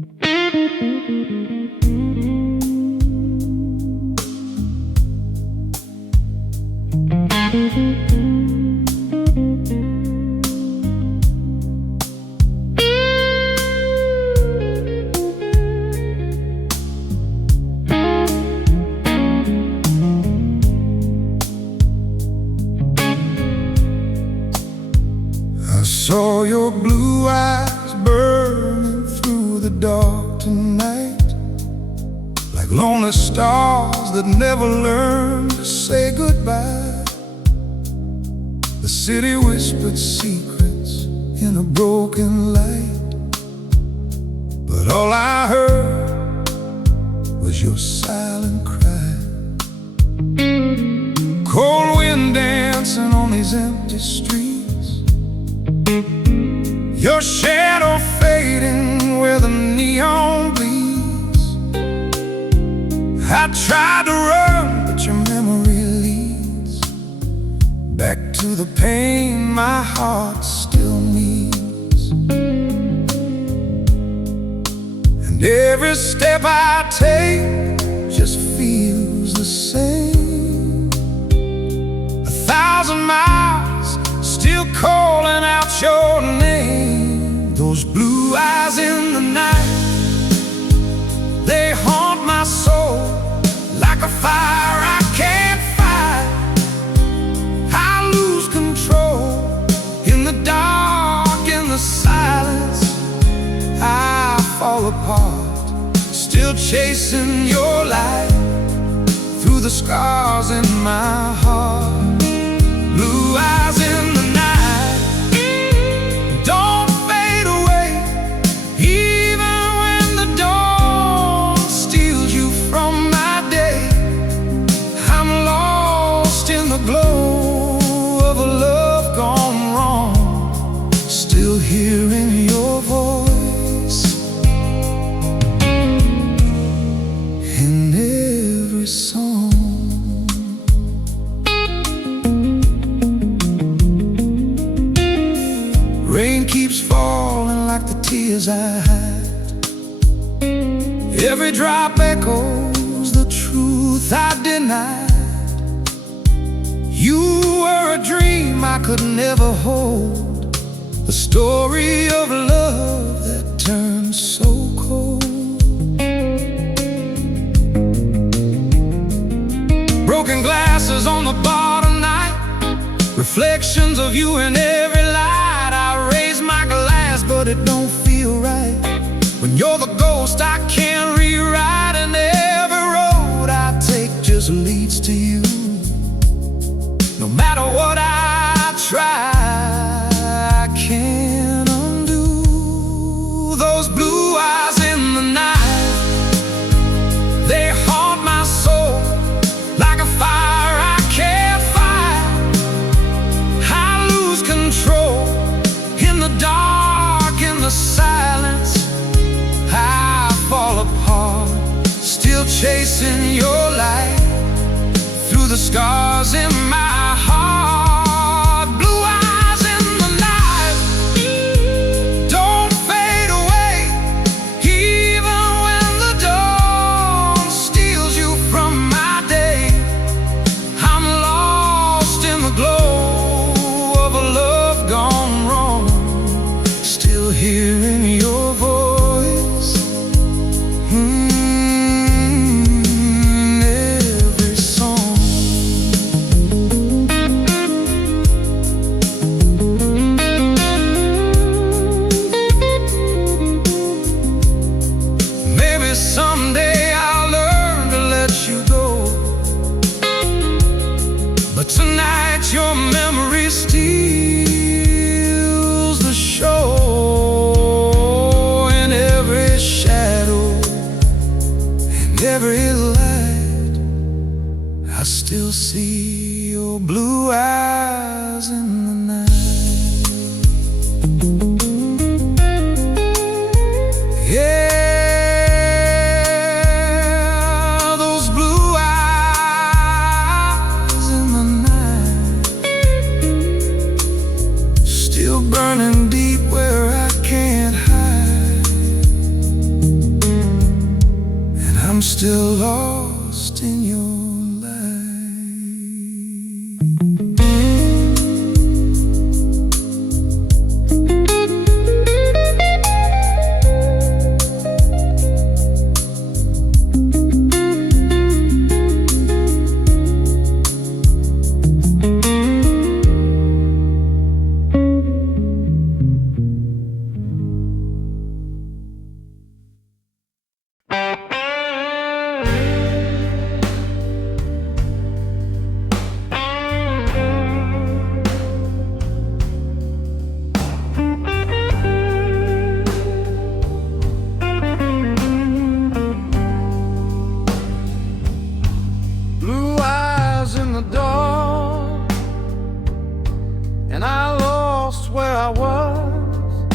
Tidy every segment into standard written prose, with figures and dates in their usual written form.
I saw your blue eyes burning through the dark tonight, like lonely stars that never learn to say goodbye. The city whispered secrets in a broken light, but all I heard was your silent cry. Cold wind dancing on these empty streets, your shadow fading where the neon bleeds. I tried to run, but your memory leads back to the pain my heart still needs. And every step I take just feels the same. 1,000 miles still calling out your name. Those blue eyes in the night, they haunt my soul like a fire I can't fight. I lose control in the dark, in the silence. I fall apart, still chasing your light through the scars in my heart. Blue eyes in the night don't fade away, even when the dawn steals you from my day. I'm lost in the glow of a love gone wrong, still hearing your voice in every song. Rain keeps falling like the tears I hide. Every drop echoes the truth I denied. You were a dream I could never hold, a story of love that turned so cold. Broken glasses on the bar tonight, reflections of you in every light. I raise my glass, but it don't feel right when you're the ghost I can't rewrite. And every road I take just leads to you. No matter what I try, I can't undo those blue eyes in the night. They haunt my soul like a fire I can't fight. I lose control in the dark, in the silence. I fall apart, still chasing your light through the scars in my heart. Blue eyes in the night don't fade away, even when the dawn steals you from my day. I'm lost in the glow of a love gone wrong, still hearing your voice in every song. still lost in your light. And I lost where I was,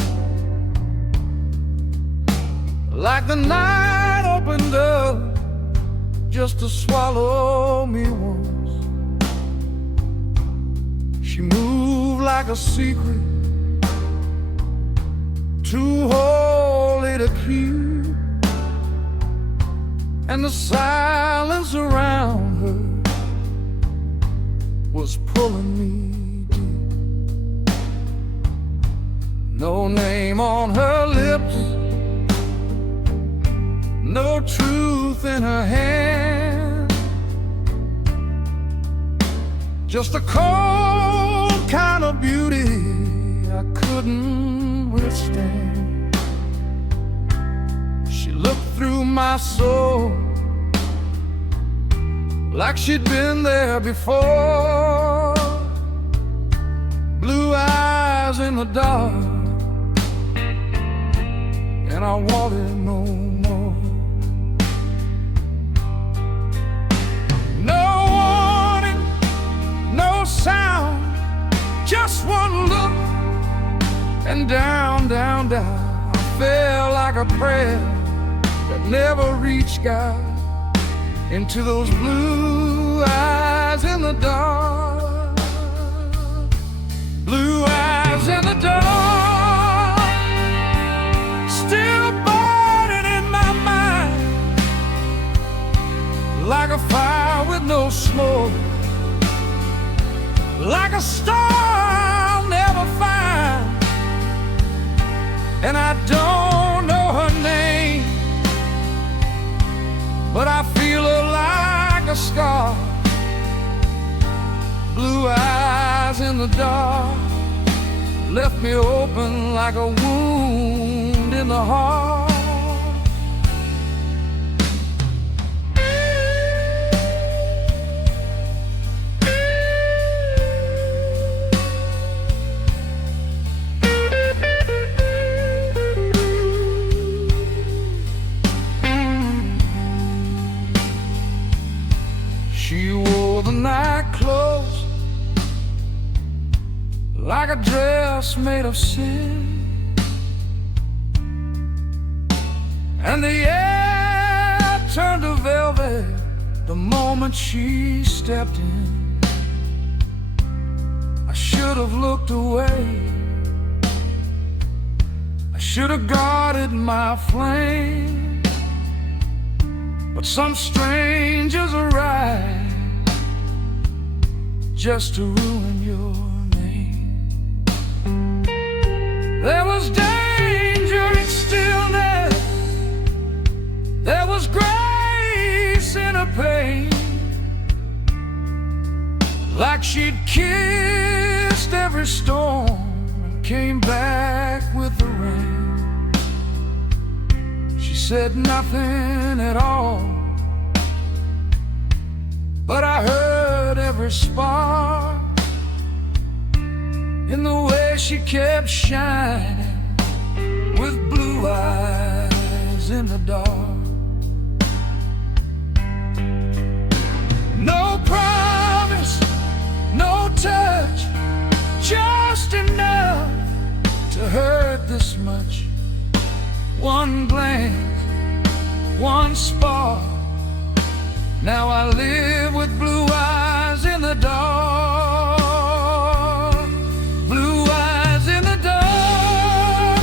like the night opened up just to swallow me once. She moved like a secret, too holy to keep, and the silence around her was pulling me deep. No name on her lips, no truth in her hand, just a cold kind of beauty I couldn't withstand. She looked through my soul like she'd been there before. Blue eyes in the dark, and I wanted no more. No warning, no sound, just one look, and down, down, down I fell like a prayer that never reached God, into those blue eyes in the dark. Blue eyes in the dark, still burning in my mind, like a fire with no smoke, like a star I'll never find. And I don't know her name, but I feel her like a scar. Blue eyes in the dark left me open like a wound in the heart. She wore the night clothes like a dress made of sin, and the air turned to velvet the moment she stepped in. I should have looked away, I should have guarded my flame, but some strangers arrived just to ruin your name. There was danger in stillness, there was grace in her pain, like she'd kissed every storm and came back with the rain. She said nothing at all, but I heard every spark in the way she kept shining with blue eyes in the dark. No promise, no touch, just enough to hurt this much. One glance, one spark, now I live with blue eyes in the dark. Blue eyes in the dark,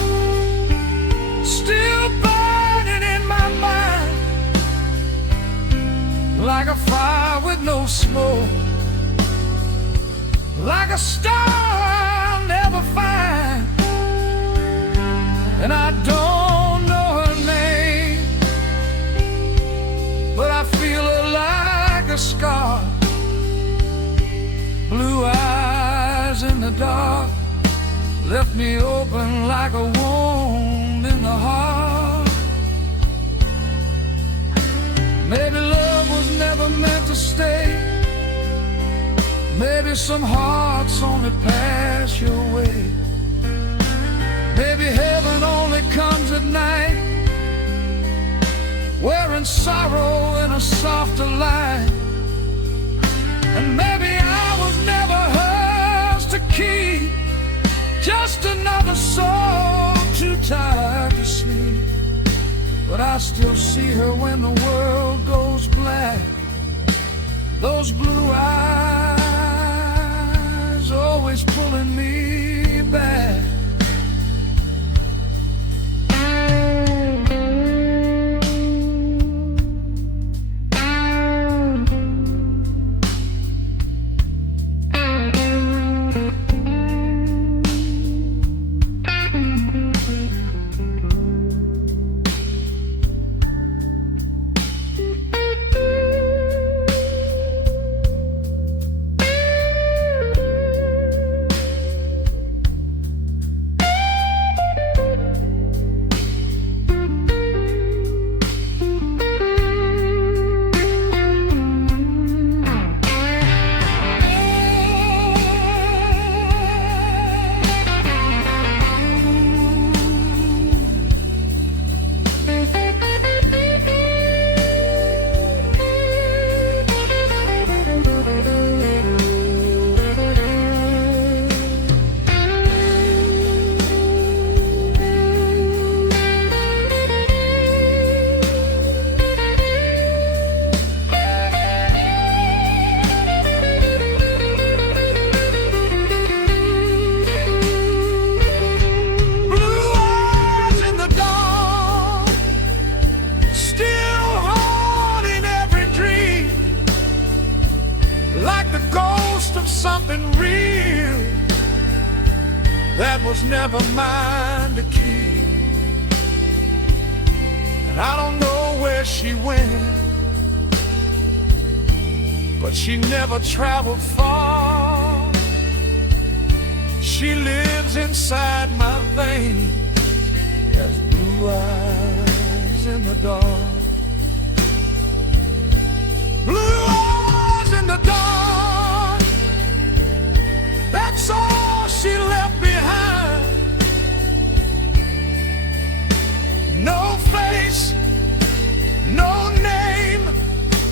still burning in my mind, like a fire with no smoke, like a star I'll never find. And I don't know her name, but I feel her like a scar. Blue eyes in the dark left me open like a wound in the heart. Maybe love was never meant to stay. Maybe some hearts only pass your way. Maybe heaven only comes at night, wearing sorrow in a softer light. And maybe I was never hers to keep, just another soul too tired to sleep. But I still see her when the world goes black. Those blue eyes always pulling me back. Something real that was never mine to keep. And I don't know where she went, but she never traveled far. She lives inside my veins as blue eyes in the dark. Blue eyes in the dark, that's all she left behind. No face, no name,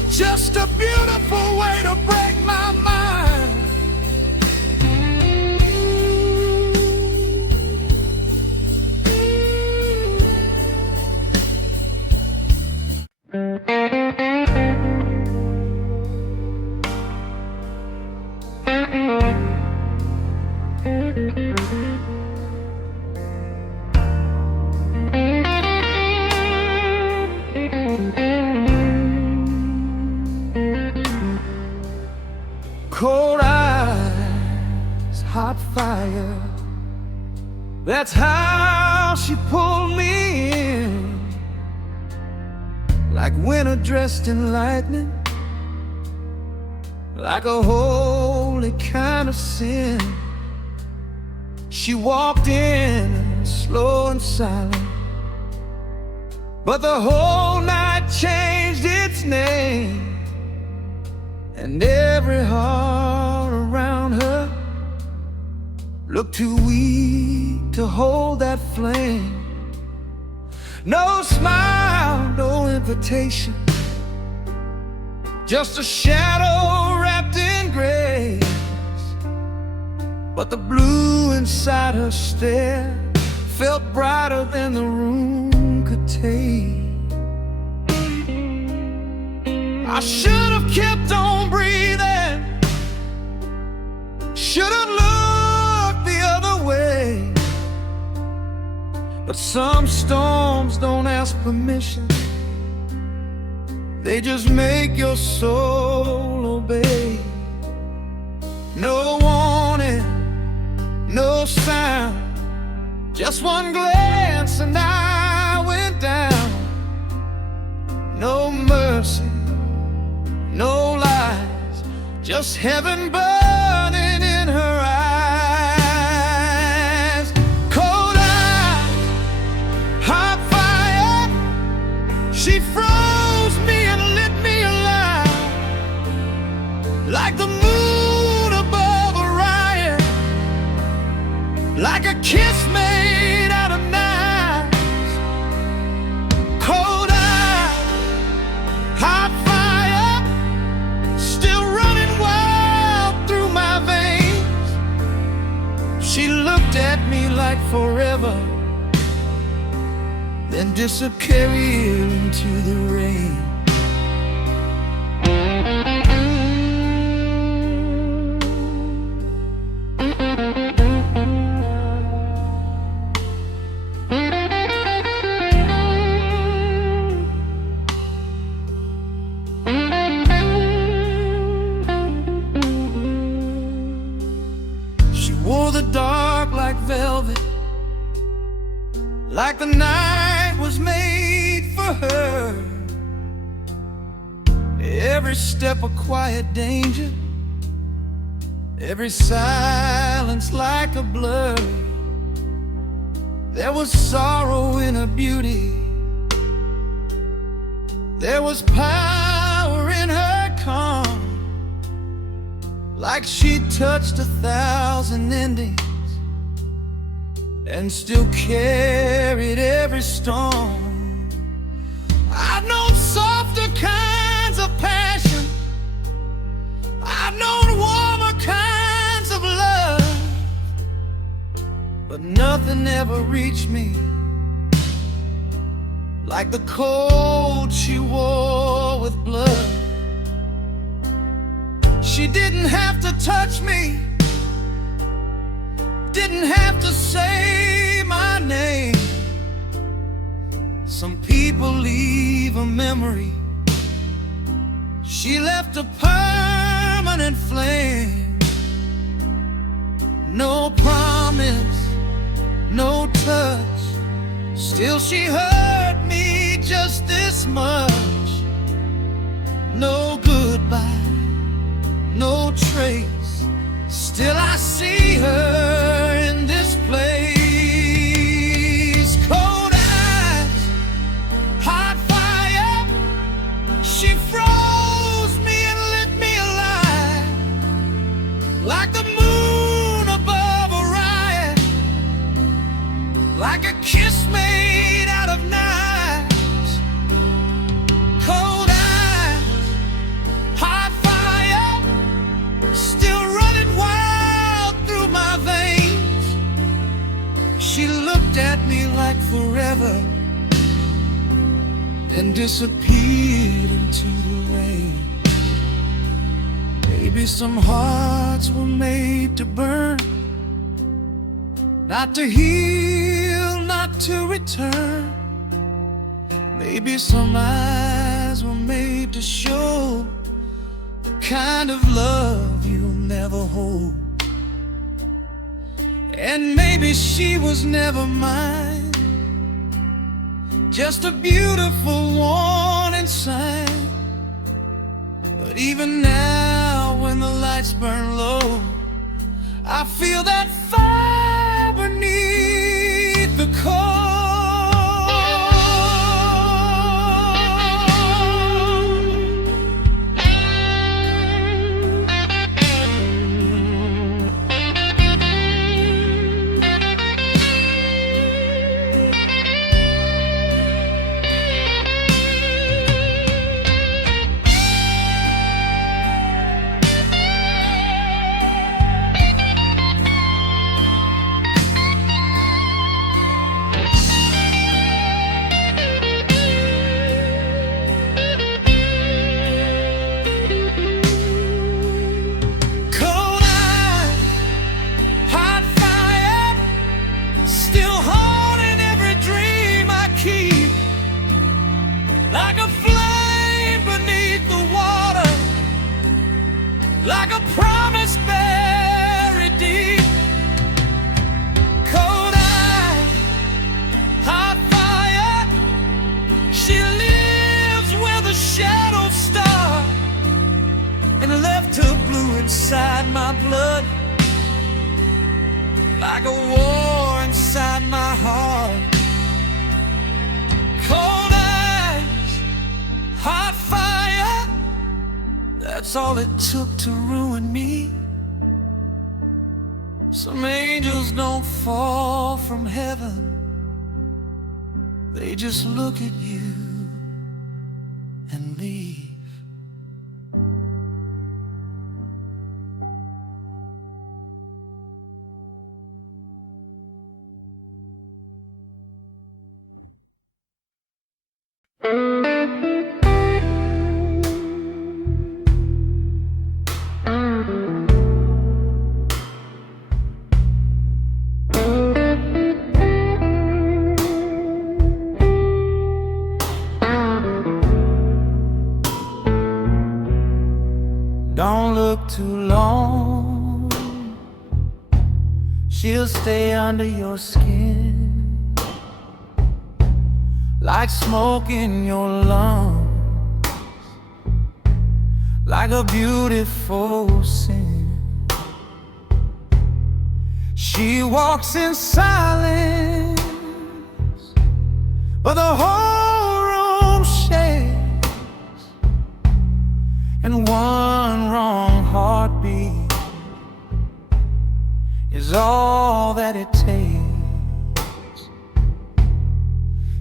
just a beautiful way to break my mind. Cold eyes, hot fire, that's how she pulled me in. Like winter dressed in lightning, like a holy kind of sin. She walked in slow and silent, but the whole night changed its name. And every heart around her looked too weak to hold that flame. No smile, no invitation, just a shadow wrapped in grace. But the blue inside her stare felt brighter than the room could take. I should have kept on breathing, should have looked the other way. But some storms don't ask permission, They just make your soul obey. No warning, no sound, just one glance and I went down. No mercy, no lies, just heaven burning in her eyes. Cold eyes, hot fire, she froze me and lit me alive. Like the moon above Orion, like a kiss made out of knives. Cold eyes, hot fire, still running wild through my veins. She looked at me like forever, then disappeared into the rain. She wore the dark like velvet, like the night was made for her. Every step a quiet danger, every silence like a blur. There was sorrow in her beauty, there was power in her calm. Like she touched 1,000 endings and still carried every storm. I've known softer kinds of passion, I've known warmer kinds of love, but nothing ever reached me like the cold she wore with blood. She didn't have to touch me, didn't have to say my name. Some people leave a memory, she left a permanent flame. No promise, no touch, still she hurt me just this much. No goodbye, no trace, still I see her in this place. Cold eyes, hot fire, she froze me and lit me alive. Like the moon above Orion, like a kiss made out of knives. Cold eyes, hot fire, still running wild through my veins. She looked at me like forever, then disappeared into the rain. Maybe some hearts were made to burn, not to heal, not to return. Maybe some eyes were made to show the kind of love you'll never hold. And maybe she was never mine, just a beautiful warning sign. But even now when the lights burn low, I feel that fire beneath the cold. inside my blood, like a war inside my heart. Cold eyes, hot fire, that's all it took to ruin me. Some angels don't fall from heaven, they just look at you and leave. Don't look too long, she'll stay under your skin, like smoke in your lungs, like a beautiful sin. She walks in silence, but the whole room shakes, and one wrong heartbeat is all that it takes.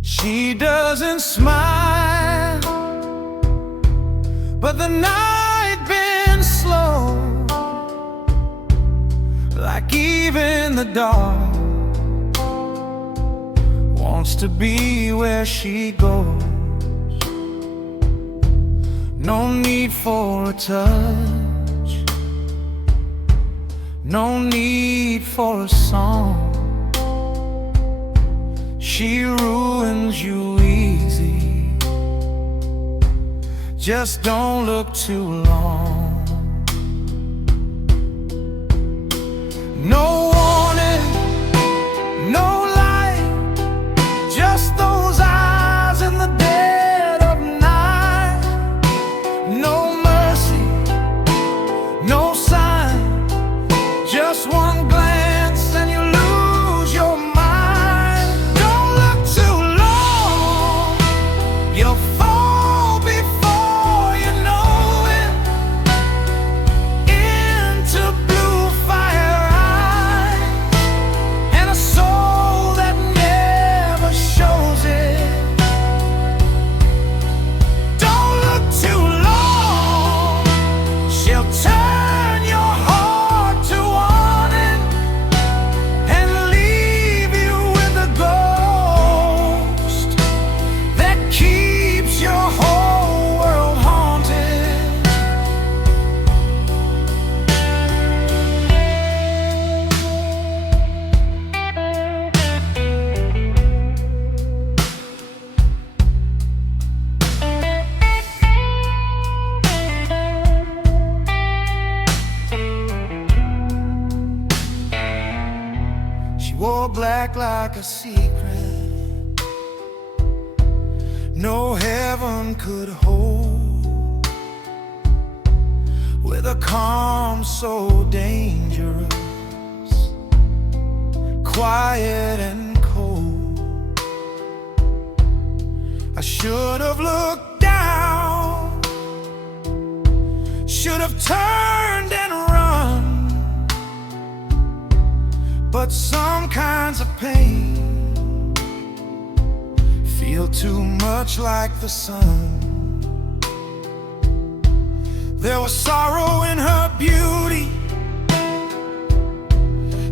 She doesn't smile, but the night been slow, like even the dark wants to be where she goes. No need for a touch, no need for a song. She ruins you easy, just don't look too long. No warning, no light, just those eyes in the dead of night. No mercy, no sign, just one glance and you lose your mind. Don't look too long, you'll fall before you know it, into blue fire eyes and a soul that never shows it. Don't look too long, she'll turn your heart to wanting and leave you with a ghost that keeps your whole world haunted. She wore black like a secret no heaven could hold, with a calm so dangerous, quiet and cold. I should have looked down, should have turned and run, but some kinds of pain feel too much like the sun. There was sorrow in her beauty,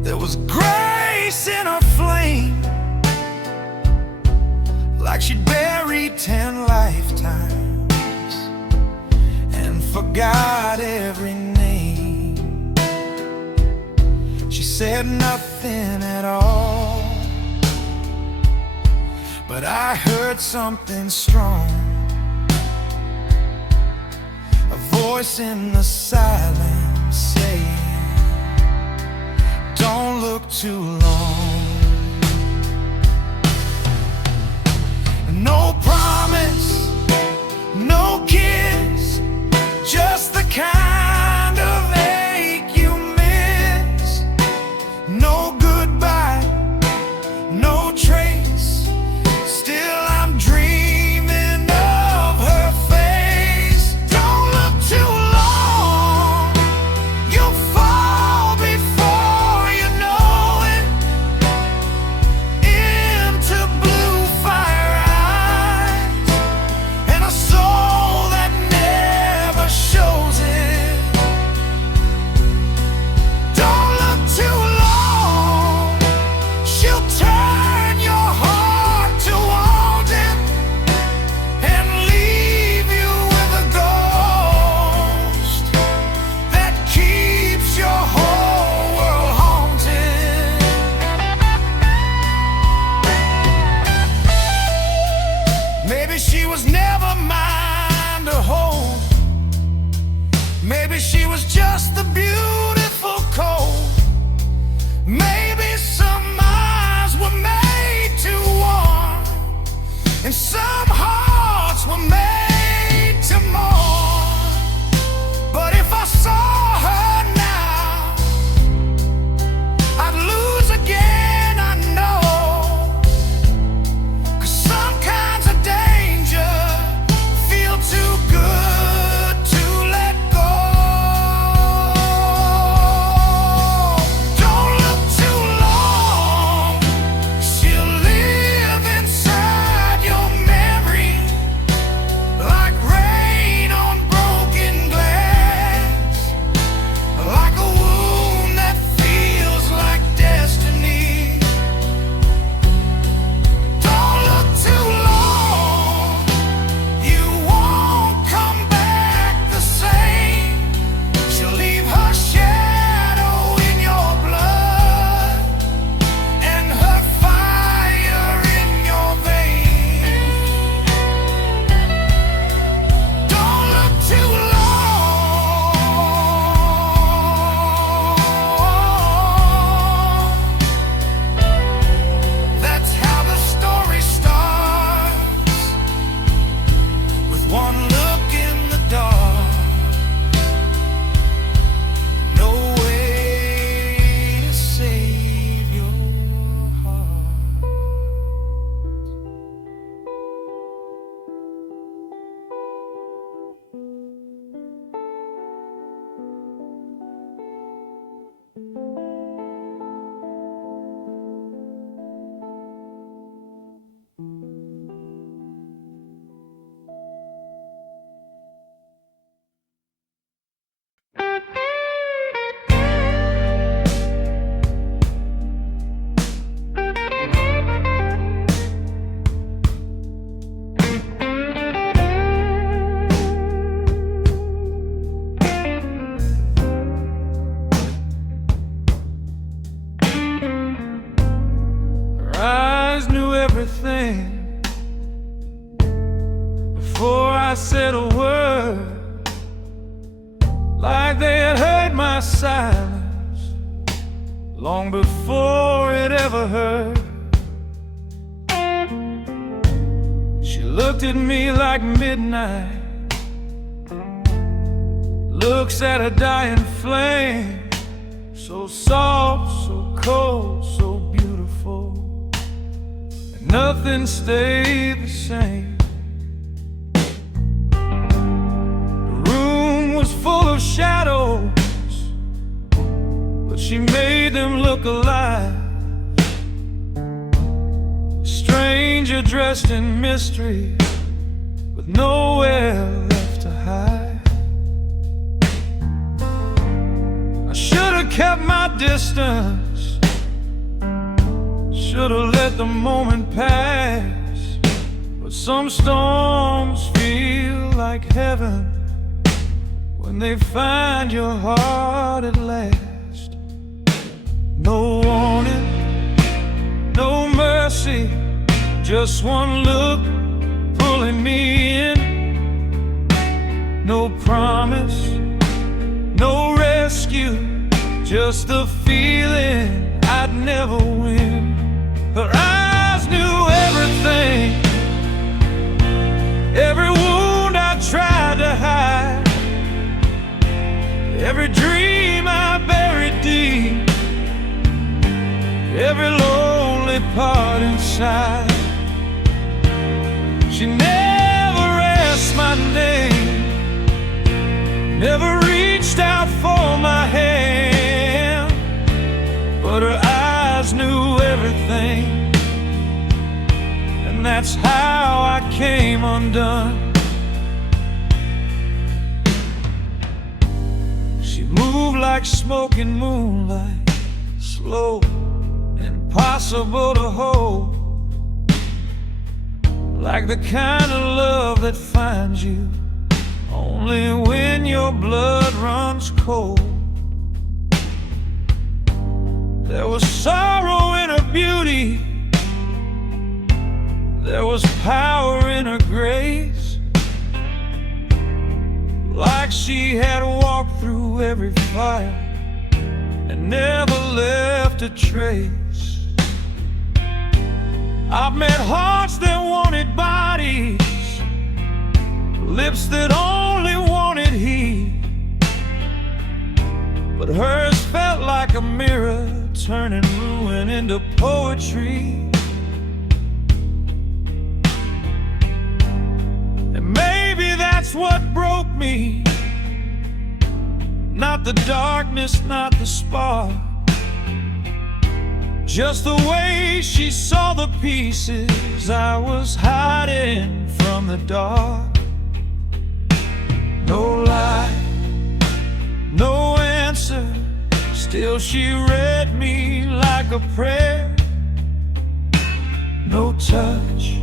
there was grace in her flame, like she'd buried 10 lifetimes and forgot every name. She said nothing at all, but I heard something strong, a voice in the silence saying, don't look too long. No promise, no kiss, just the kind of age Maybe she was never mine to hold. Maybe she was just the beautiful cold. Maybe some eyes were made to warm, and some hearts were made to mourn. But if I saw her now, I'd lose again, I know. 'Cause some kinds of danger feel too good to let go. Don't look too long, she'll live inside your memory, like rain on broken glass, like a wound that feels like destiny. Don't look too long, you won't come back the same. She'll leave her shadow in your blood and her fire in your veins. Don't look too long. That's how the story starts, with one look in the dark. No way to save your heart. Her eyes knew everything before I said a word, like they had heard my silence long before it ever heard. She looked at me like midnight looks at a dying flame, so soft, so cold, so beautiful, and nothing stayed the same. The room was full of shadows, but she made them look alive. A stranger dressed in mystery, with nowhere left to hide. I should have kept my distance, should have let the moment pass. But some storms feel like heaven when they find your heart at last. No warning, no mercy, just one look pulling me in. No promise, no rescue, just the feeling I'd never win. Her eyes knew everything, every wound I tried to hide, every dream I buried deep, every lonely part inside. She never asked my name, never reached out for my hand, but her eyes knew everything, and that's how I came undone. She moved like smoke in moonlight, slow, impossible to hold, like the kind of love that finds you only when your blood runs cold. There was sorrow in her beauty, There was power in her grace, like she had walked through every fire and never left a trace. I've met hearts that wanted bodies, lips that only wanted heat, but hers felt like a mirror, turning ruin into poetry. And maybe that's what broke me, not the darkness, not the spark, just the way she saw the pieces I was hiding from the dark. No lie, no answer, still she read me like a prayer. No touch,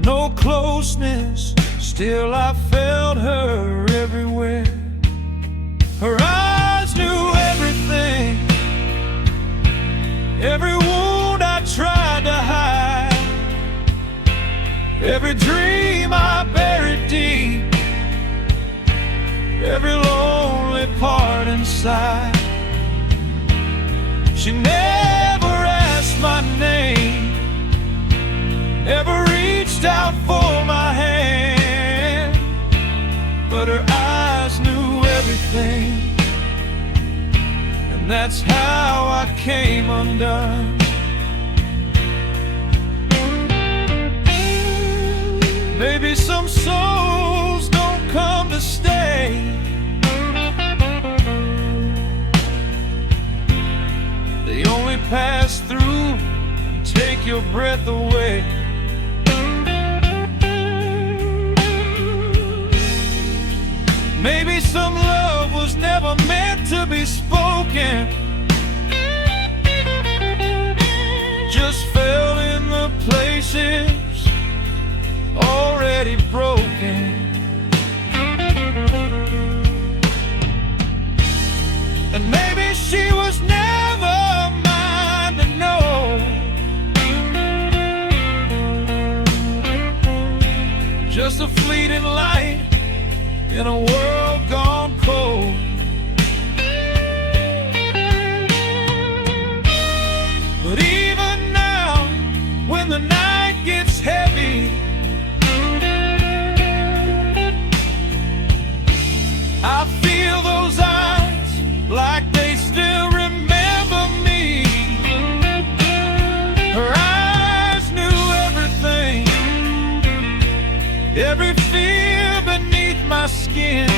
no closeness, still I felt her everywhere. Her eyes knew everything, every wound I tried to hide, every dream I buried deep, every lonely part inside. She never asked my name, never reached out for my hand, but her eyes knew everything, and that's how I came undone. Maybe some souls don't come to stay, they only pass through and take your breath away. Maybe some love was never meant to be spoken, just fell in the places already broken. And maybe she was never mine to know, just a fleeting light in a world gone cold. But even now, when the night gets heavy, I feel those eyes like they still remember me. Her eyes knew everything, every fear beneath my skin,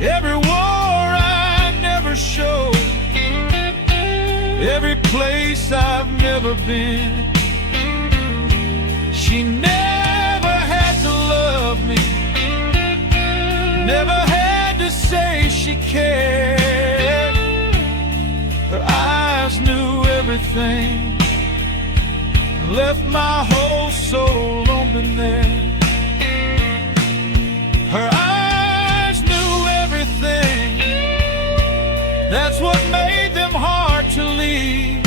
every war I never showed, every place I've never been. She never had to love me, never had to say she cared. Her eyes knew everything, left my whole soul open there. Her eyes knew everything, that's what made them hard to leave.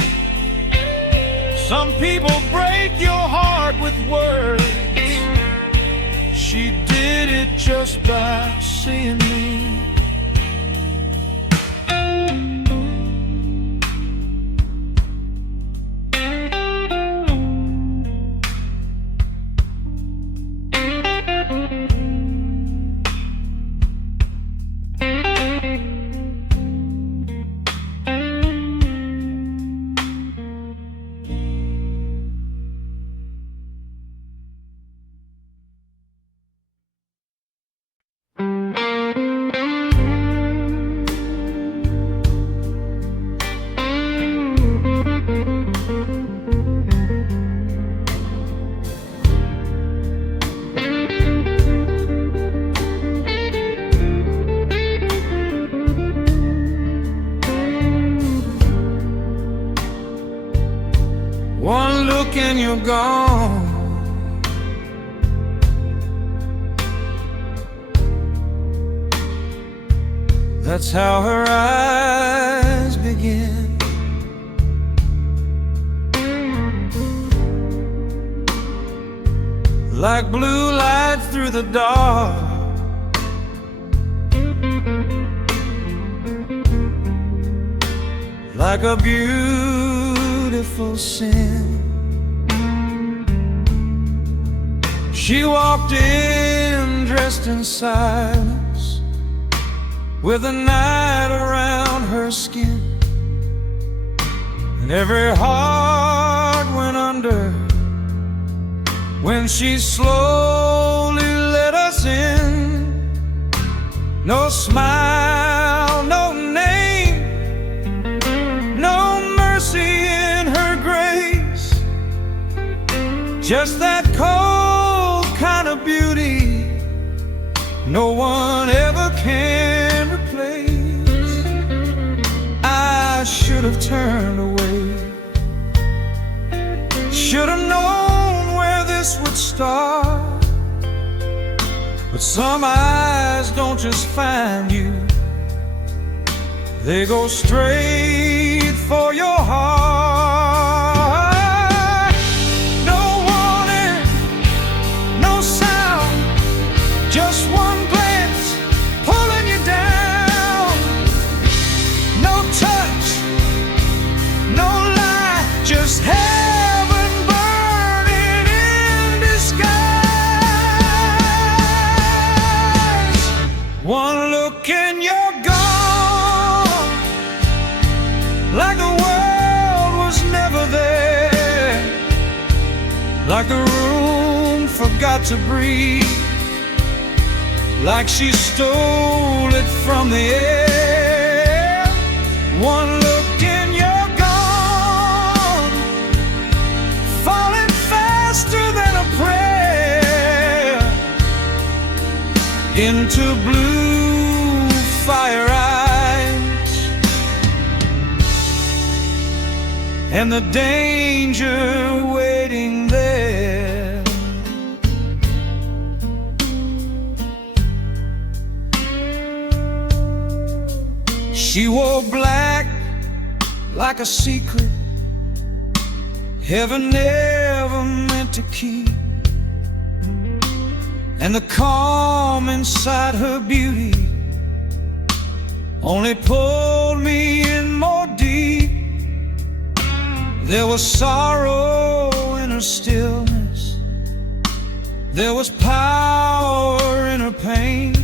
Some people break your heart with words, she did it just by seeing me. One look and you're gone, that's how her eyes begin. like blue light through the dark. Like a beautiful sin. She walked in dressed in silence, with the night around her skin, and every heart went under when she slowly let us in. No smile, no name, no mercy in her grace, just that cold kind of beauty no one ever can replace. I should have turned away, should have known where this would start. But some eyes don't just find you, they go straight for your heart. No warning, no sound, just one glance pulling you down. No touch, no lie, just heaven burning in disguise. One look and you're gone, like the world was never there, like the room forgot to breathe, like she stole it from the air. One look and you're gone, falling faster than a prayer into blue fire eyes, and the danger waiting there. She wore black like a secret heaven never meant to keep, and the calm inside her beauty only pulled me in more deep. There was sorrow in her stillness, there was power in her pain,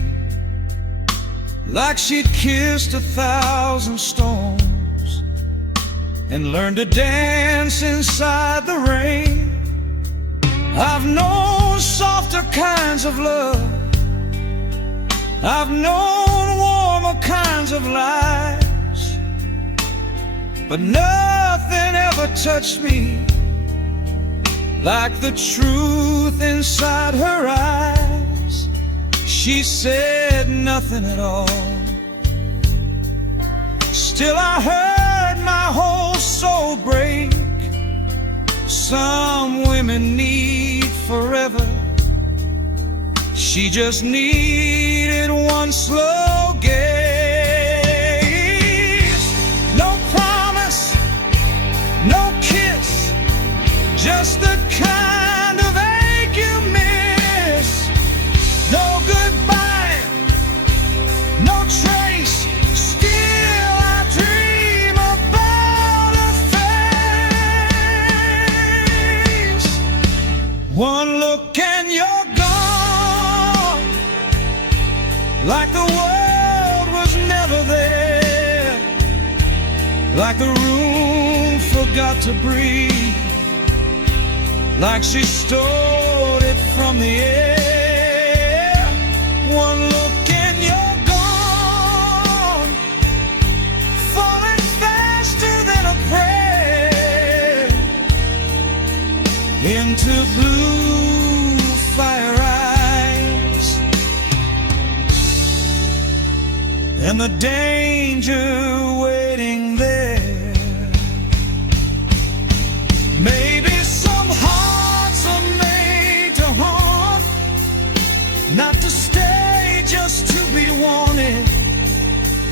like she'd kissed 1,000 storms and learned to dance inside the rain. I've known softer kinds of love, I've known warmer kinds of lies, but nothing ever touched me like the truth inside her eyes. She said nothing at all, still I heard my whole soul break. Some women need forever, she just needed one slow gaze. No promise, no kiss, just the kind of ache you miss. No goodbye, no trace, still I dream about her face. One look and you're gone, like the world was never there, like the room forgot to breathe, like she stole it from the air. One look and you're gone, falling faster than a prayer into blue fire eyes, and the danger waiting there. Maybe some hearts are made to haunt, not to stay, just to be wanted.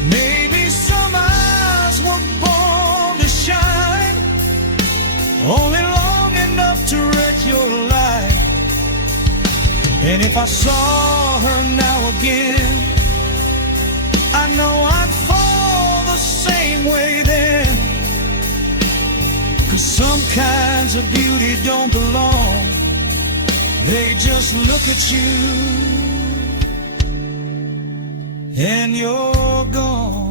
Maybe some eyes were born to shine, only long enough to wreck your life. And if I saw her now again, I know I'd fall the same way then. 'Cause some kinds of beauty don't belong, they just look at you and you're gone.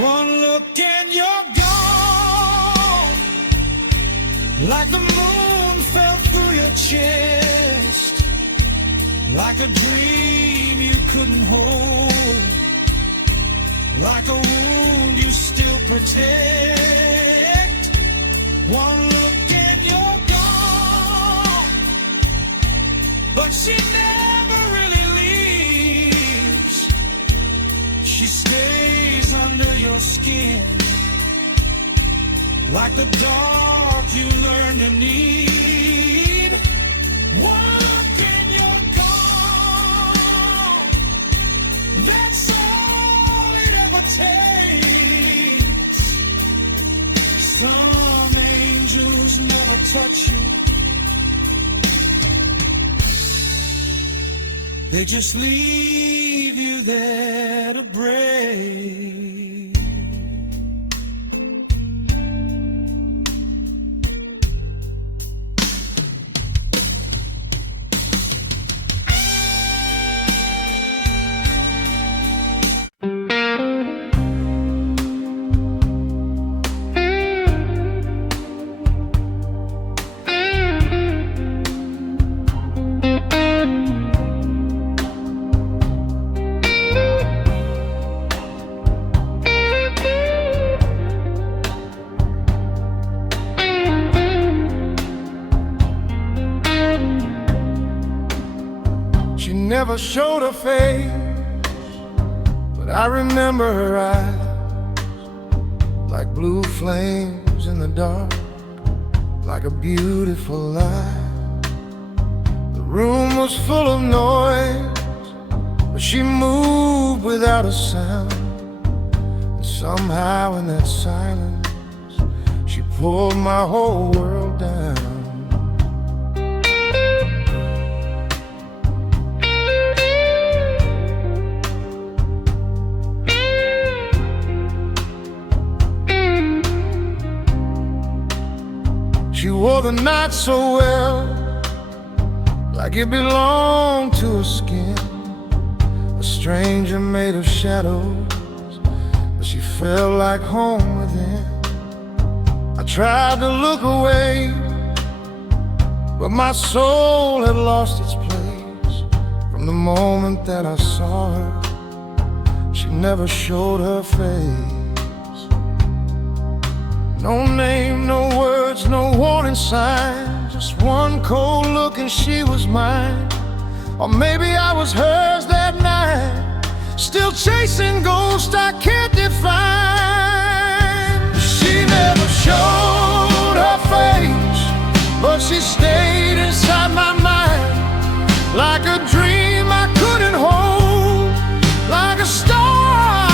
One look and you're gone, like the moon fell through your chest, like a dream you couldn't hold, like a wound you still protect. One look and you're gone, but she never really leaves. She stays under your skin, like the dark you learn to need. One look and you're gone, that's all it ever takes. Some angels never touch you, they just leave you there to break. She never showed her face, but I remember her eyes, like blue flames in the dark, like a beautiful lie. The room was full of noise, but she moved without a sound. And somehow in that silence, she pulled my whole world down. She wore the night so well, like it belonged to her skin. A stranger made of shadows, but she felt like home within. I tried to look away, but my soul had lost its place. From the moment that I saw her, she never showed her face. No name, no words, no warning sign, just one cold look and she was mine. Or maybe I was hers that night, still chasing ghosts I can't define. She never showed her face, but she stayed inside my mind, like a dream I couldn't hold, like a star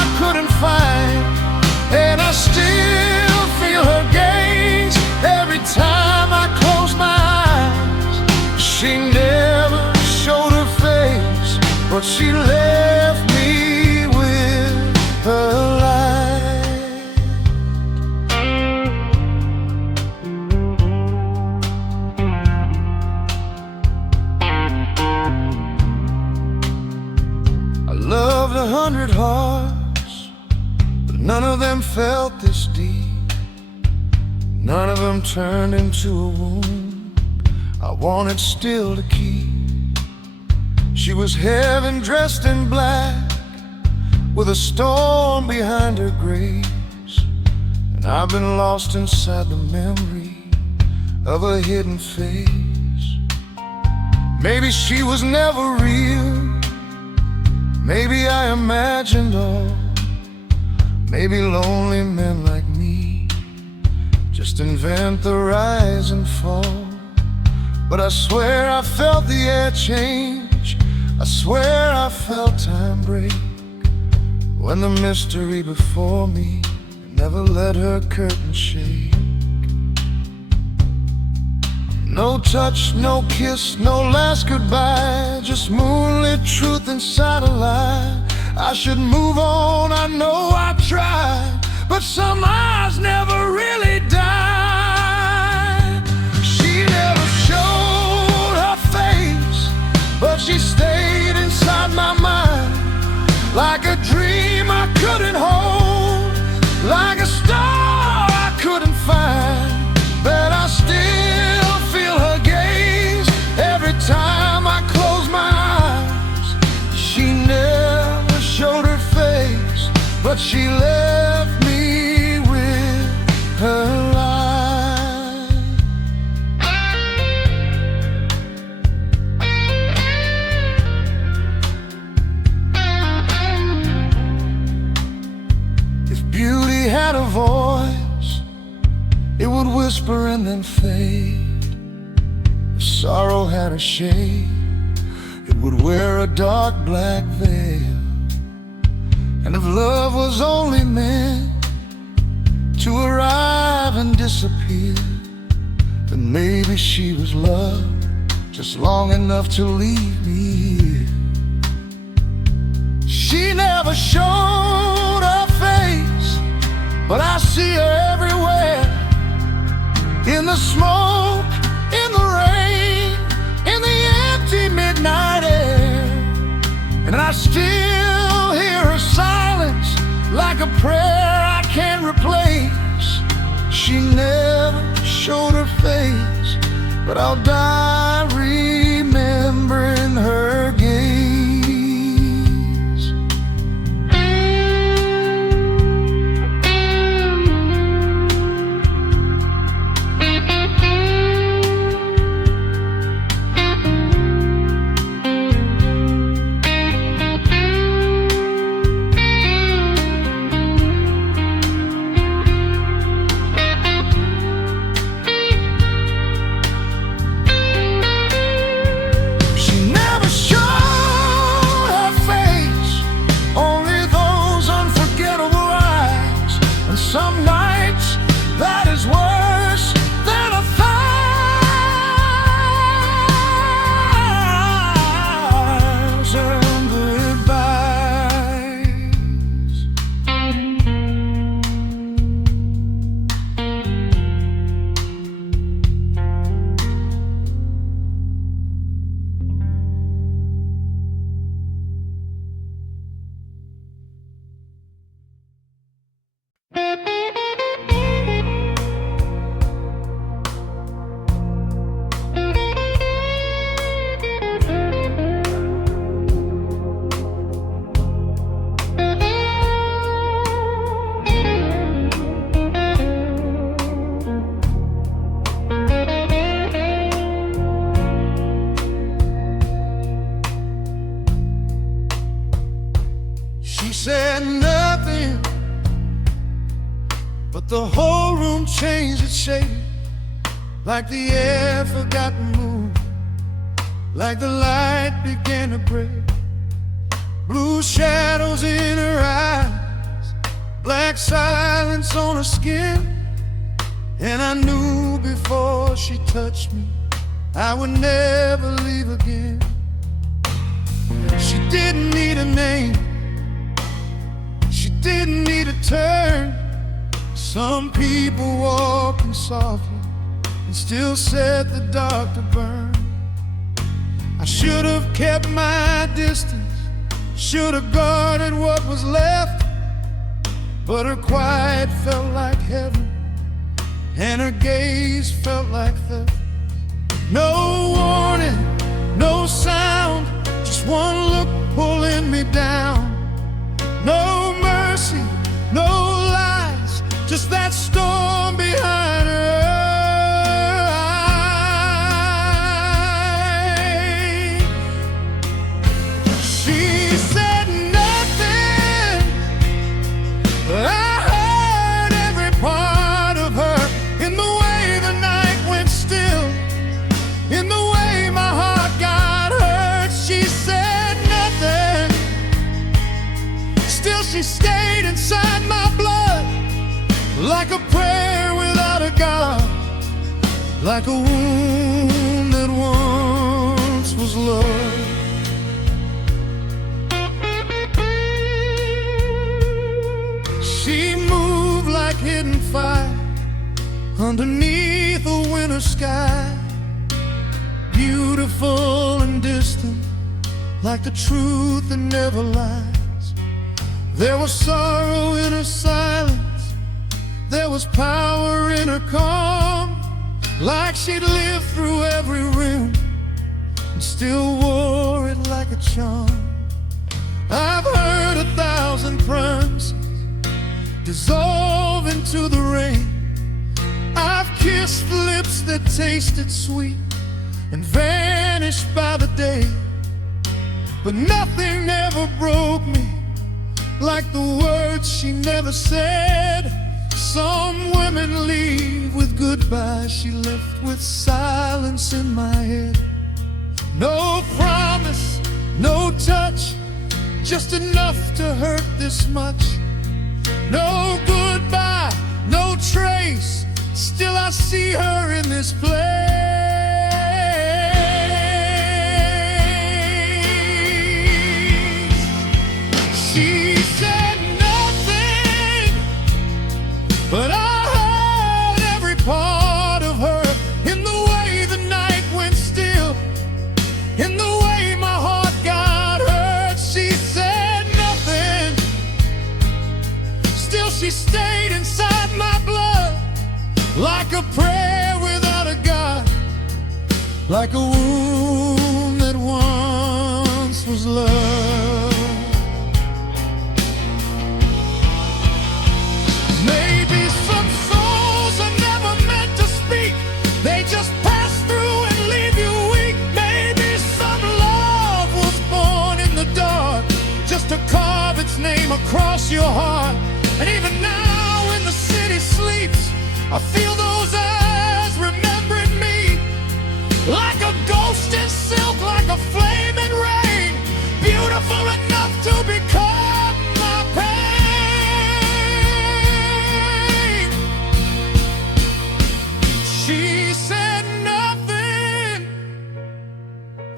I couldn't find. And I still feel her gaze every time I close my eyes. She never showed her face, but she left me with her light. I loved 100 hearts, but none of them felt this deep. None of them turned into a wound I wanted still to keep. She was heaven dressed in black, with a storm behind her grace. And I've been lost inside the memory of a hidden face. Maybe she was never real, maybe I imagined all. Maybe lonely men like me just invent the rise and fall. But I swear I felt the air change, I swear I felt time break, when the mystery before me never let her curtain shake. No touch, no kiss, no last goodbye, just moonlit truth inside a lie. I should move on, I know I tried, but some eyes never really die. She never showed her face, but she stayed inside my mind, like a dream I couldn't hold, like a star I couldn't find. But I still feel her gaze every time I close my eyes. She never showed her face, but she left me with her lies. If beauty had a voice, it would whisper and then fade. If sorrow had a shade, it would wear a dark black veil. And if love was only meant to arrive and disappear, then maybe she was loved just long enough to leave me here. She never showed her face, but I see her everywhere, in the smoke, in the rain, in the empty midnight air. And I still hear her silence, like a prayer I can't replace. She never showed her face, but I'll die remembering her gaze. Some nights that is worse than 1,000 goodbyes. She said nothing, but the whole room changed its shape, like the air forgot to move, like the light began to break. Blue shadows in her eyes, black silence on her skin. And I knew before she touched me I would never leave again. She didn't need a name, she didn't need a turn. Some people walking softly and still set the dark to burn. I should have kept my distance, should have guarded what was left, but her quiet felt like heaven, and her gaze felt like theft. No warning, no sound, just one she stayed inside my blood, like a prayer without a God, like a wound that once was love. She moved like hidden fire underneath a winter sky, beautiful and distant, like the truth that never lies. There was sorrow in her silence, there was power in her calm, like she'd lived through every room and still wore it like a charm. I've heard 1,000 promises dissolve into the rain. I've kissed lips that tasted sweet and vanished by the day, but nothing ever broke me like the words she never said. Some women leave with goodbye, she left with silence in my head. No promise, no touch, just enough to hurt this much. No goodbye, no trace, still I see her in this place. She said nothing, but I heard every part of her, in the way the night went still, in the way my heart got hurt. She said nothing, still she stayed inside my blood, like a prayer without a God, like a wound that once was love. Maybe some souls are never meant to speak, they just pass through and leave you weak. Maybe some love was born in the dark, just to carve its name across your heart. And even now when the city sleeps, I feel those eyes remembering me, like a ghost in silk, like a flame in rain, beautiful enough to become my pain. She said nothing,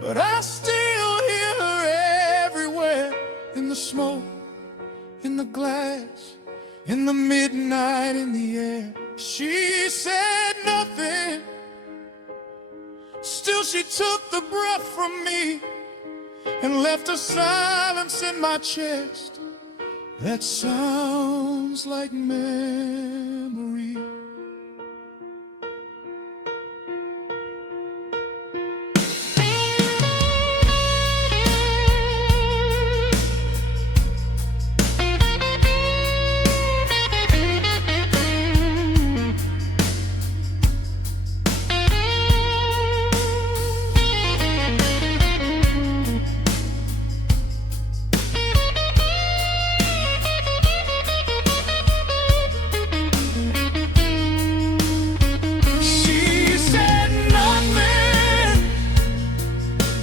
but I still hear her everywhere, in the smoke, in the glass, in the midnight, in the air. She said nothing, still she took the breath from me and left a silence in my chest that sounds like memory.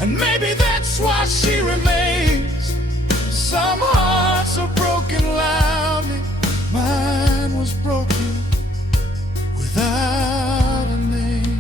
And maybe that's why she remains. Some hearts are broken loudly, mine was broken without a name.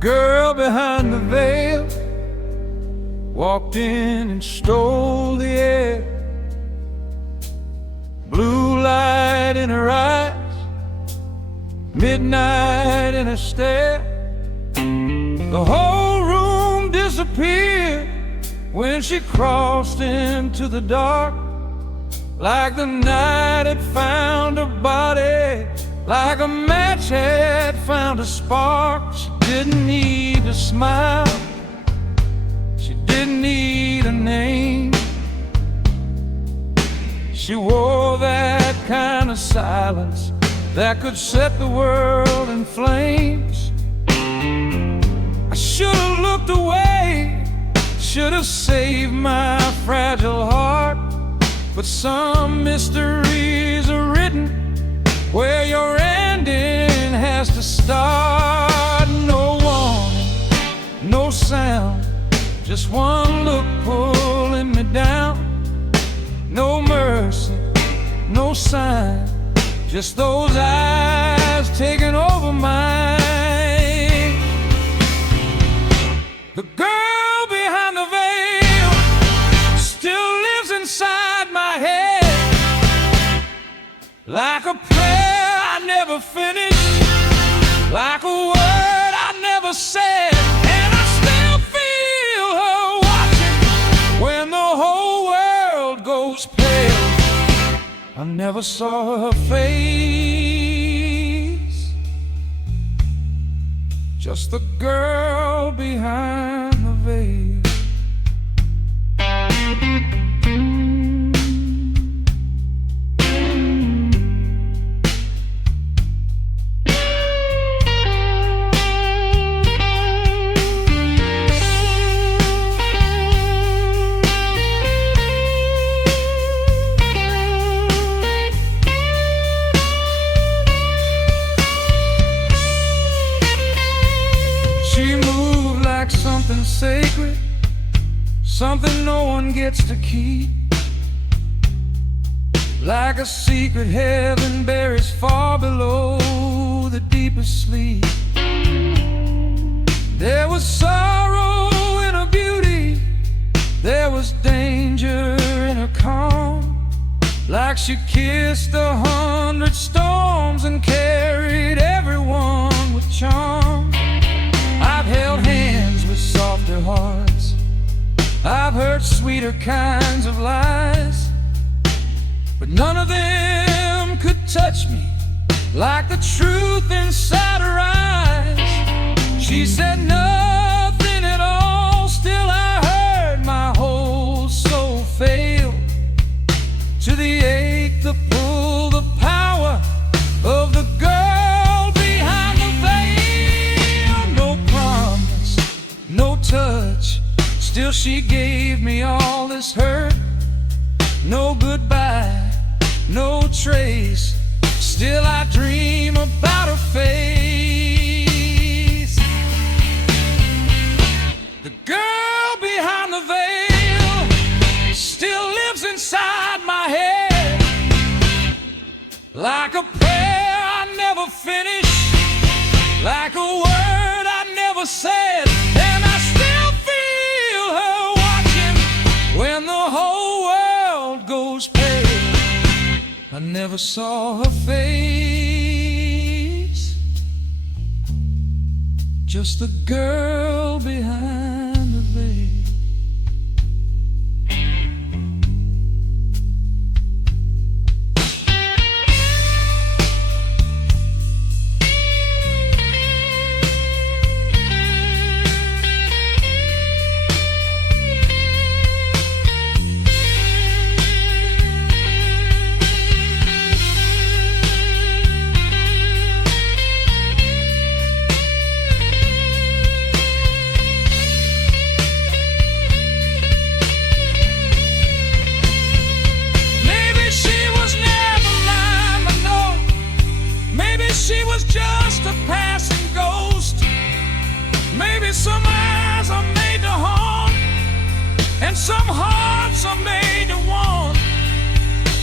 Girl behind the veil walked in and stole the air. Blue light in her eyes, midnight in her stare. The whole room disappeared. disappeared when she crossed into the dark. Like the night had found her body, like a match had found a spark. She didn't need a smile, she didn't need a name. She wore that kind of silence that could set the world in flames. I should have looked away, should have saved my fragile heart. But some mysteries are written where your ending has to start. No warning, no sound, just one look pulling me down. No mercy, no sign, just those eyes taking over mine. The girl behind the veil still lives inside my head, like a prayer I never finished, like a word I never said. And I still feel her watching when the whole world goes pale. I never saw her face, just the girl behind the veil. She moved like something sacred, something no one gets to keep, like a secret heaven buries far below the deepest sleep. There was sorrow in her beauty, there was danger in her calm, like she kissed 100 storms and carried everyone with charm. I've held hands with softer hearts, I've heard sweeter kinds of lies, but none of them could touch me like the truth inside her eyes. She said nothing at all, still I heard my whole soul fail to the ache, the pull, the power of the girl behind the veil. No promise, no touch, still she gave me all this hurt. No goodbye, no trace, still I dream about her face. The girl behind the veil still lives inside my head, like a prayer I never finished, like a word I never said. And I still feel her watching when the whole world goes pale. I never saw her face, just the girl behind the veil. She was just a passing ghost. Maybe some eyes are made to haunt, and some hearts are made to want.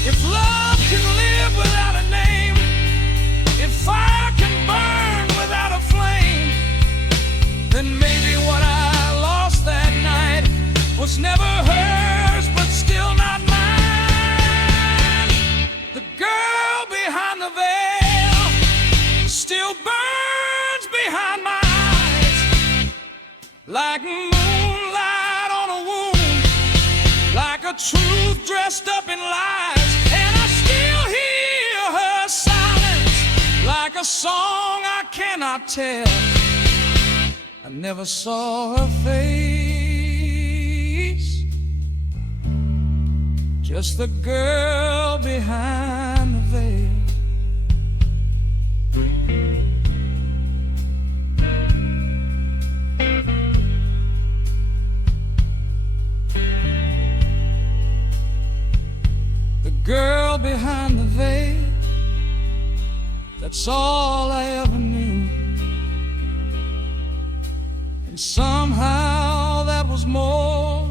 If love can live without a name, if fire can burn without a flame, then maybe what I lost that night was never hers, but still not mine. The girl behind the veil still burns behind my eyes, like moonlight dressed up in lies, and I still hear her silence like a song I cannot tell. I never saw her face, just the girl behind the veil. The girl behind the veil, that's all I ever knew. And somehow that was more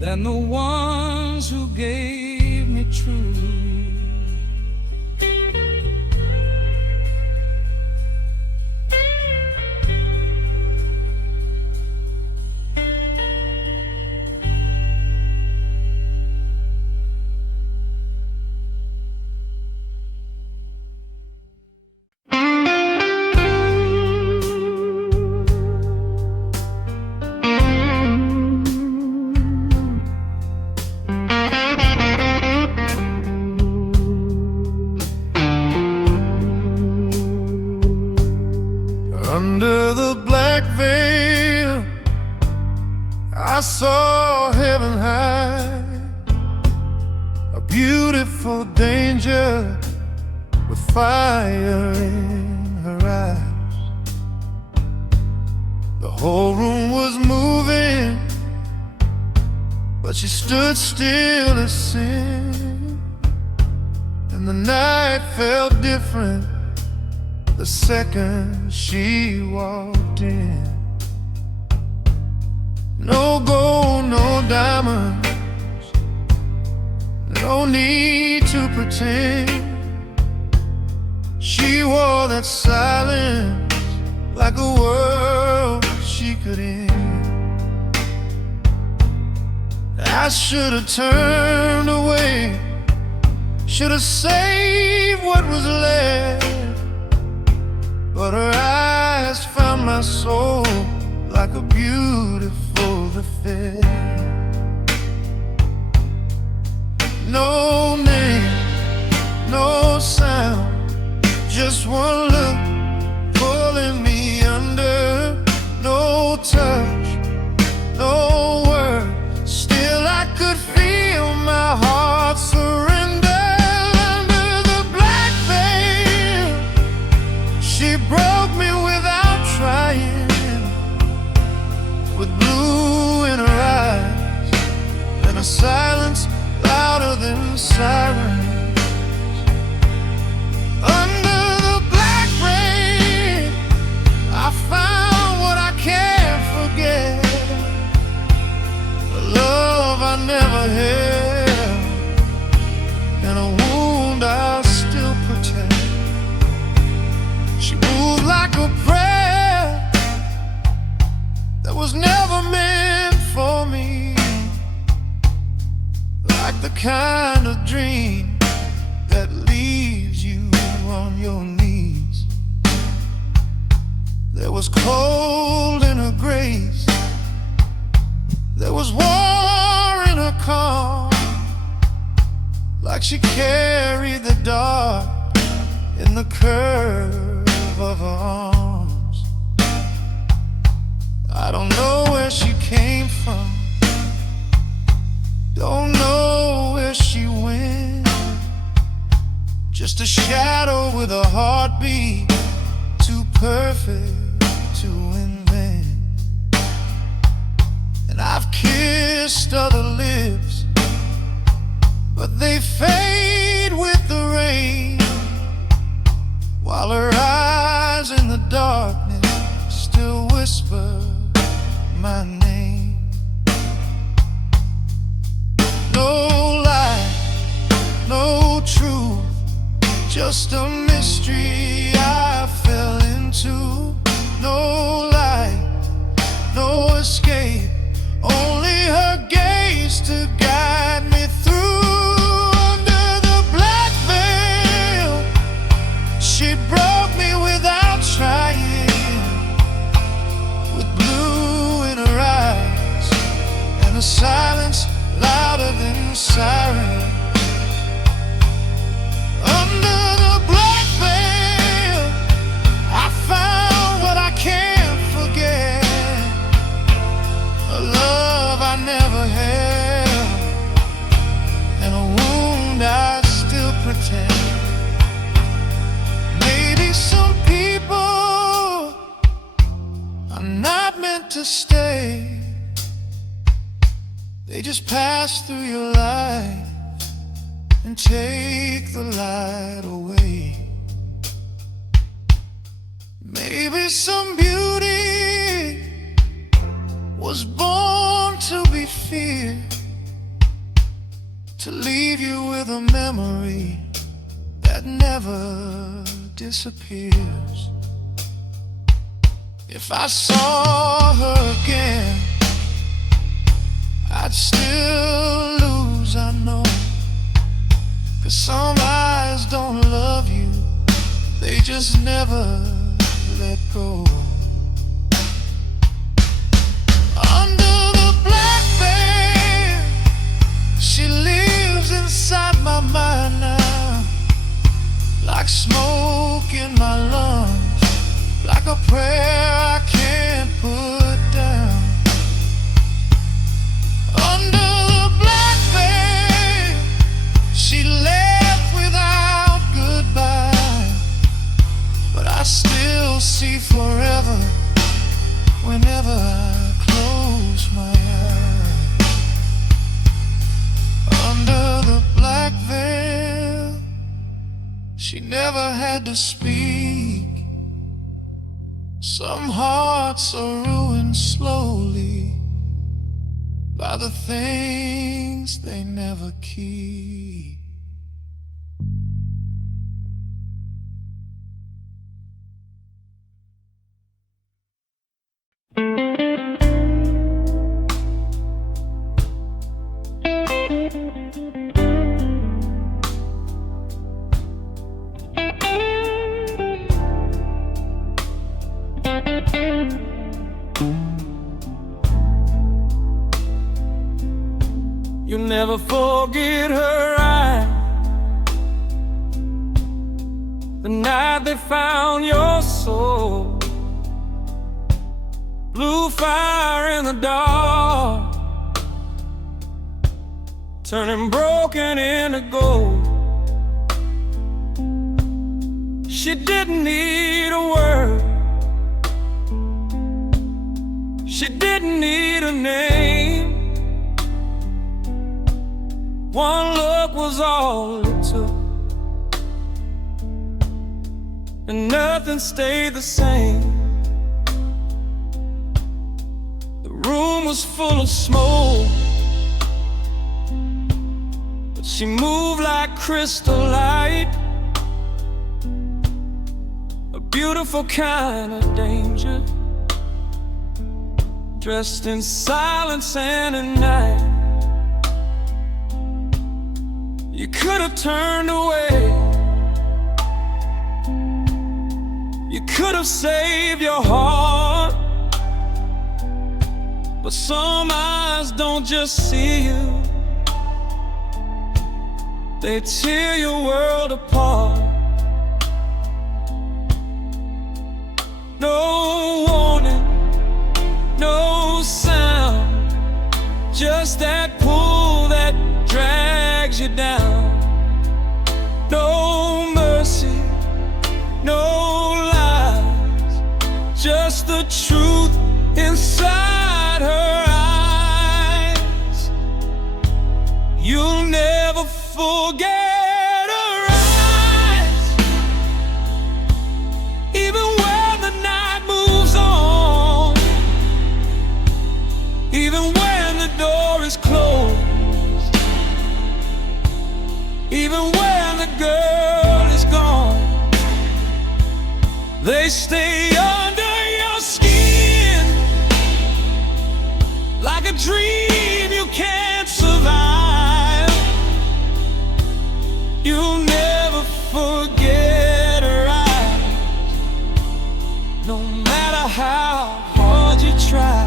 than the ones who gave me true. Under the black veil, I saw heaven high, a beautiful danger with fire in her eyes. The whole room was moving, but she stood still as sin. And the night felt different the second she walked in. No gold, no diamonds, no need to pretend. She wore that silence like a world she could end. I should have turned away, should have saved what was left, but her eyes found my soul like a beautiful affair. No name, no sound, just one look pulling me under. No touch, no word, still I could feel my heart surrender. She broke me without trying, with blue in her eyes and a silence louder than sirens. Under the black rain, I found what I can't forget, a love I never held, and a wound I'll still protect. She moved like a prayer that was never meant for me, like the kind of dream that leaves you on your knees. There was cold in her grace, there was war in her calm, like she carried the dark in the curve of her arms. I don't know where she came from, don't know where she went, just a shadow with a heartbeat too perfect to invent. And I've kissed other lips, but they fade with the rain, while her eyes in the darkness still whisper my name. No lie, no truth, just a mystery I fell into. No light, no escape, only her gaze to guide me through. Under the black veil, she broke me without trying, with blue in her eyes and a silence to stay. They just pass through your life and take the light away. Maybe some beauty was born to be feared, to leave you with a memory that never disappears. If I saw her again, I'd still lose, I know. 'Cause some eyes don't love you, they just never let go. Under the black veil, she lives inside my mind now, like smoke in my lungs, like a prayer I can't put down. Under the black veil, she left without goodbye, but I still see forever whenever I close my eyes. Under the black veil, she never had to speak. Some hearts are ruined slowly by the things they never keep. You'll never forget her eyes, the night they found your soul. Blue fire in the dark, turning broken into gold. She didn't need a word, she didn't need a name. One look was all it took, and nothing stayed the same. The room was full of smoke, but she moved like crystal light, a beautiful kind of danger, dressed in silence and in night. You could have turned away, you could have saved your heart, but some eyes don't just see you, they tear your world apart. No warning, no sound, just that pull that drags you down. No mercy, no lies, just the truth inside her eyes. You'll never forget her eyes, even when the night moves on, even when the door is closed, even when the girl is gone. They stay under your skin like a dream you can't survive. You'll never forget her eyes, no matter how hard you try.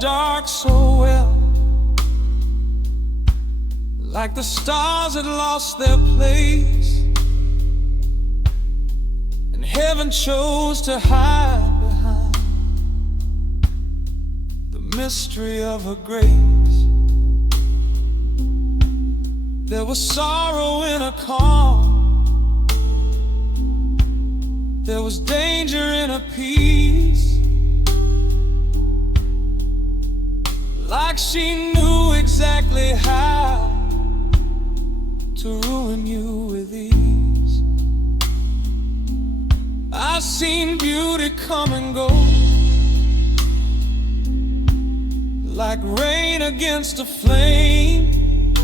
Dark so well, like the stars had lost their place, and heaven chose to hide behind the mystery of her grace. There was sorrow in her calm, there was danger in her peace, like she knew exactly how to ruin you with ease. I've seen beauty come and go, like rain against a flame,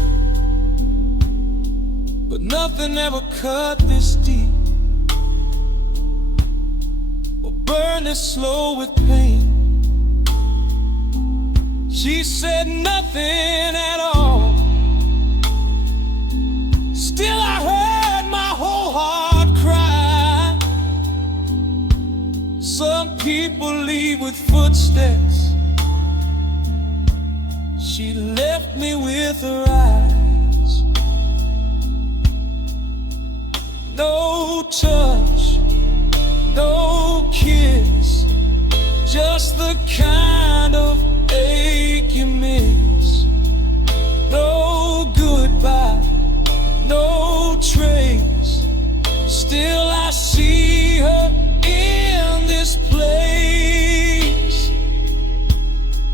but nothing ever cut this deep or burn this slow with pain. She said nothing at all, still I heard my whole heart cry. Some people leave with footsteps, she left me with her eyes. No touch, no kiss, just the kind of ache you miss. No goodbye, no trace, still I see her in this place.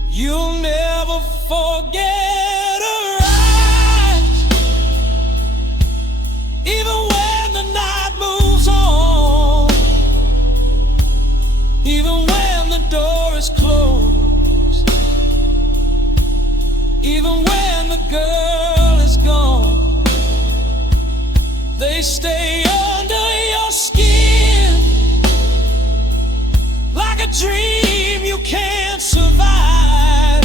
You'll never forget her eyes, even when the night moves on, even when the door is closed, even when the girl is gone. They stay under your skin, like a dream you can't survive.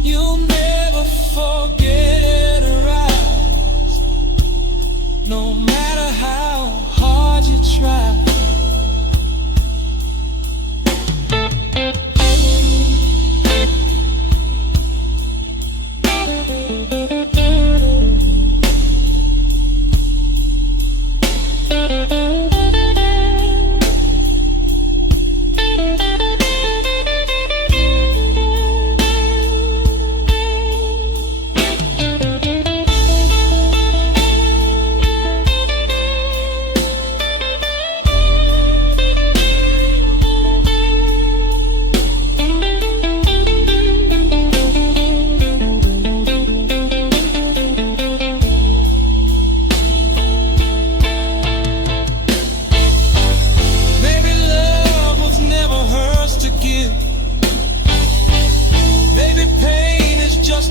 You'll never forget her eyes, no matter how hard you try.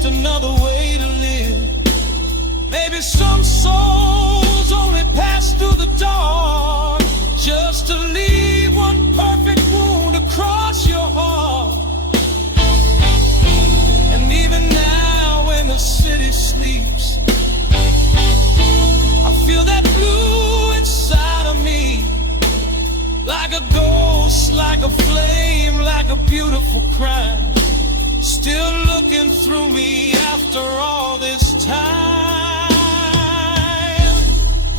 Another way to live. Maybe some souls only pass through the door just to leave one perfect wound across your heart. And even now when the city sleeps, I feel that blue inside of me, like a ghost, like a flame, like a beautiful crime, still looking through me after all this time.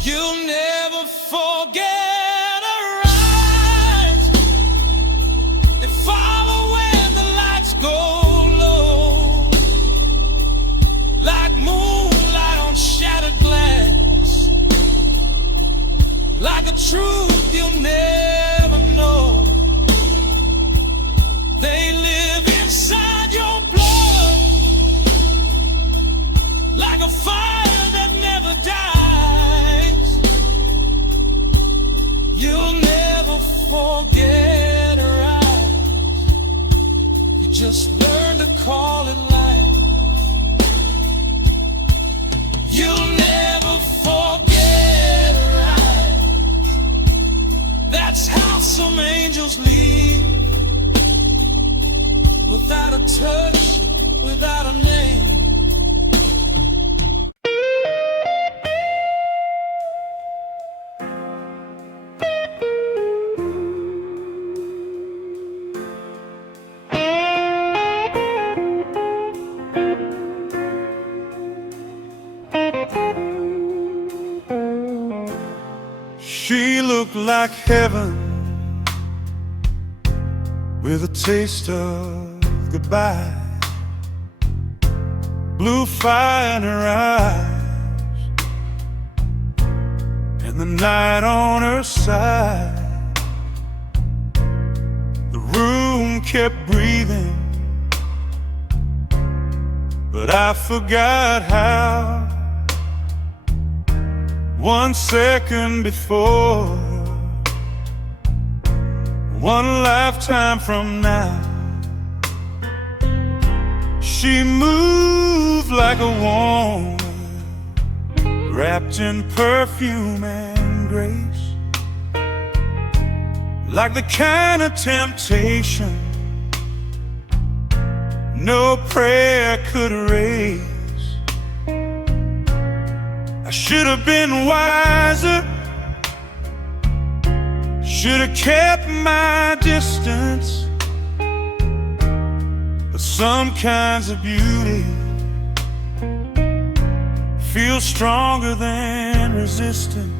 You'll never forget her eyes, they follow when the lights go low, like moonlight on shattered glass, like a truth you'll never know. They live inside your blood, like a like heaven, with a taste of goodbye. Blue fire in her eyes, and the night on her side. The room kept breathing, but I forgot how. 1 second before, 1 lifetime from now, she moved like a woman, wrapped in perfume and grace, like the kind of temptation no prayer could erase. I should have been wiser, should have kept my distance. But some kinds of beauty feel stronger than resistance.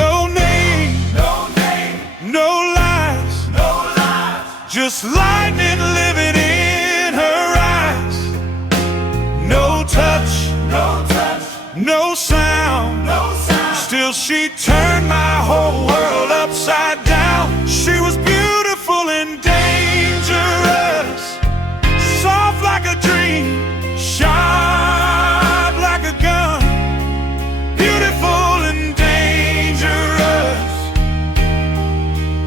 No name, no name, no lies, no lies, just lightning living in her eyes. No touch, no touch, no sound, no sound. Still she turned my whole world upside down. She was beautiful and dangerous, soft like a dream, sharp like a gun. Beautiful and dangerous.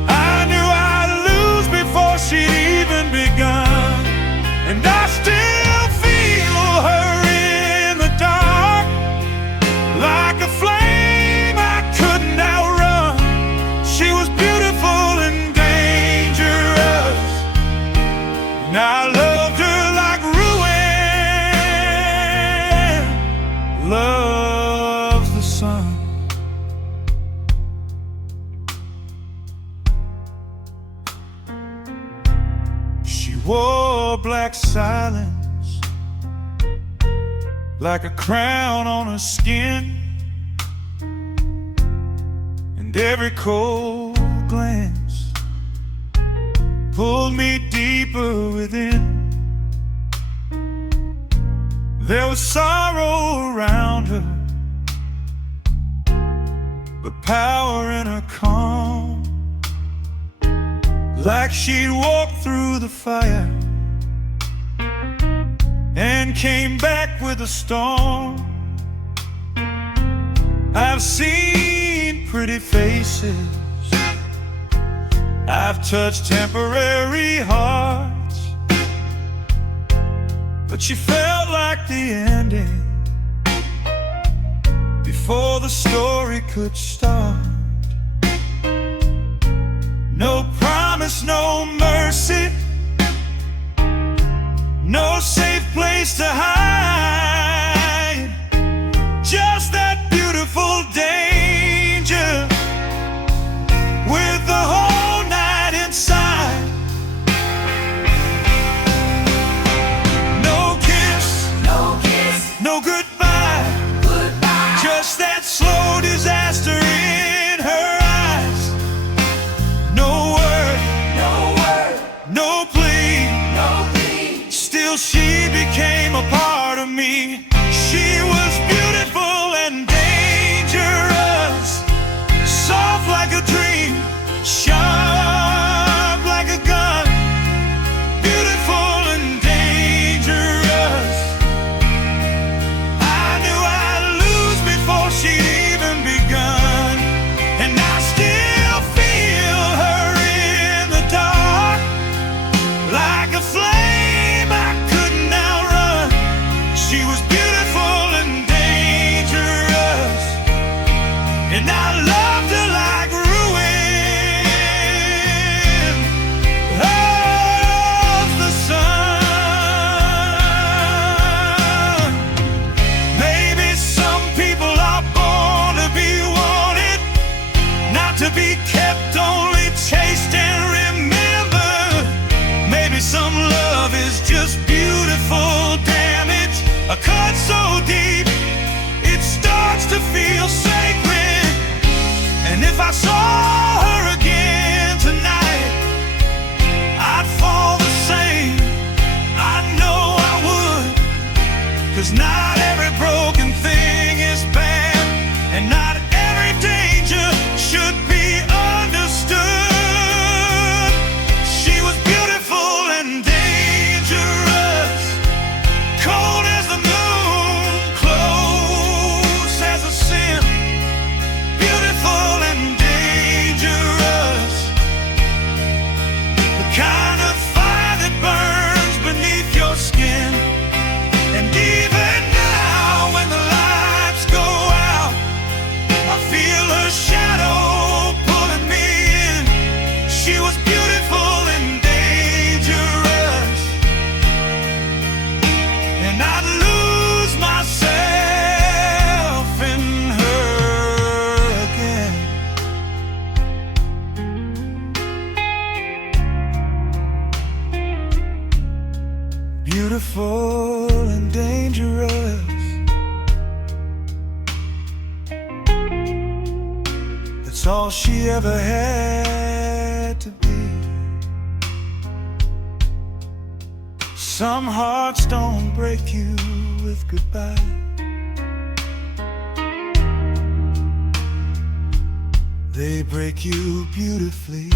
I knew I'd lose before she'd even begun, and I still feel her in the dark, like a flame I couldn't outrun. She was beautiful and dangerous, and I loved her like ruin loves the sun. She wore black silence, like a crown on her skin, and every cold glance pulled me deeper within. There was sorrow around her, but power in her calm, like she'd walked through the fire and came back with a storm. I've seen pretty faces, I've touched temporary hearts, but she felt like the ending before the story could start. No promise, no mercy, no safe place to hide, just that beautiful danger with the whole night inside. No kiss, no goodbye, just that slow disaster in her eyes. No word, no plea, still she became a part of me. She was beautiful and dangerous, soft like a dream, sharp like a gun. Beautiful and dangerous. I knew I'd lose before she'd even begun, and I still feel her in the dark, like a flame I couldn't outrun. She was beautiful and dangerous, and I loved her like ruin loves the sun. Maybe some people are born to be wanted, not to be kept, only chased and remembered. Maybe some love is just beautiful damage, a cut so deep it starts to feel sacred. And if I saw her again tonight, I'd fall the same. I know I would. 'Cause not every broken thing is bad, and not every danger should be understood. She was beautiful and dangerous, cold as the moon, close as a sin. Beautiful and dangerous, the kind of fire that burns beneath your skin. And even now when the lights go out, I feel her shadow pulling me in. She was beautiful and dangerous, and I'd lose myself in her again. Beautiful and dangerous, that's all she ever had to be. Some hearts don't break you with goodbye. They break you beautifully.